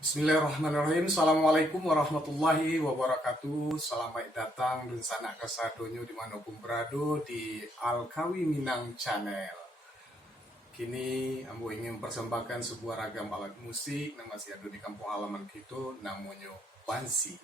Bismillahirrahmanirrahim. Assalamualaikum warahmatullahi wabarakatuh. Selamat datang dan sanak kasadonyo dimanapun berada di Alkawi Minang Channel. Kini ambo ingin mempersembahkan sebuah ragam alat musik yang masih ada di kampung halaman kita, namanya bansi.